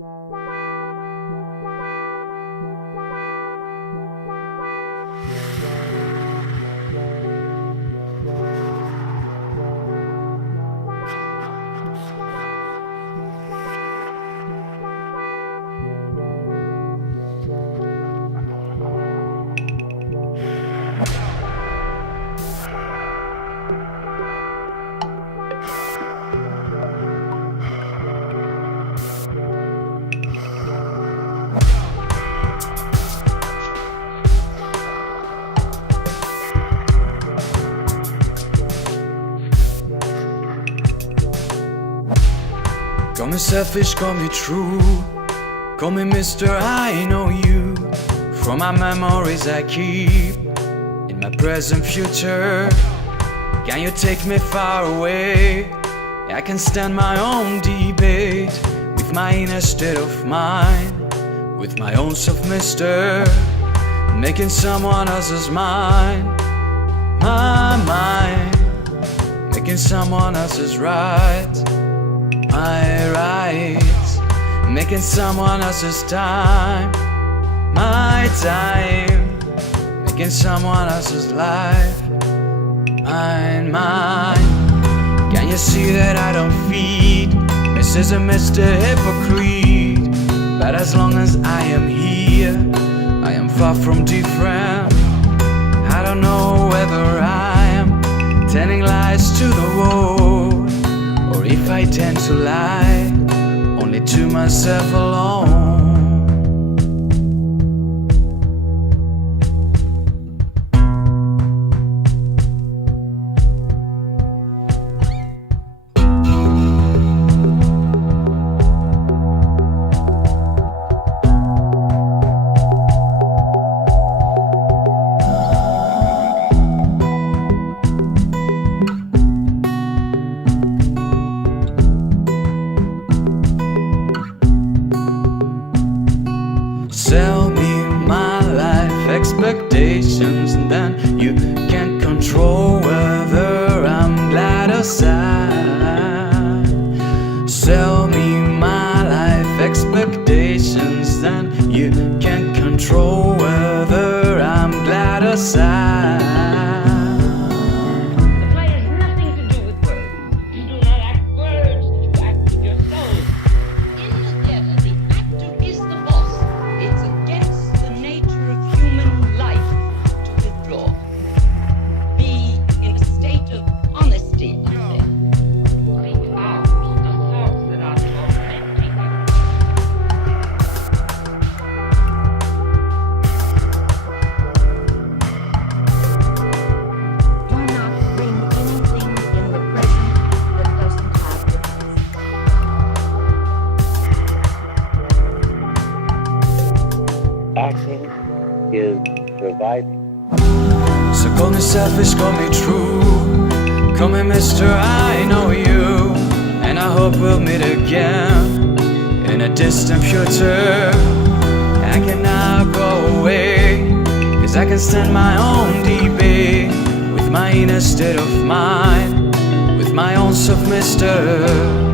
Call me selfish, call me true, call me Mr. I know you. From my memories I keep in my present future. Can you take me far away? I can stand my own debate with my inner state of mind, with my own self-mister, making someone else's mind my mind, making someone else's right my rights, making someone else's time my time, making someone else's life mine. Can you see that I don't feed Mrs. and Mr. Hypocrite? But as long as I am here, I am far from different. I don't know whether I am telling lies to the world, or if I tend to lie only to myself alone. Sell me my life expectations, and then you can't control whether I'm glad or sad. Sell me my life expectations, then you can't control whether I'm glad or sad. The play has nothing to do with words. You do not act words, you act with your soul. In the theater, the actor is the boss. It's against the nature of human life to withdraw. Be in a state of honesty up there. Speak out the thoughts that are tormenting you. Do not bring anything in the present that doesn't have the past. Acting is surviving. So call me selfish, call me true, call me Mr. I know you, and I hope we'll meet again in a distant future. I can now go away, 'cause I can stand my own debate with my inner state of mind, with my own self-mister.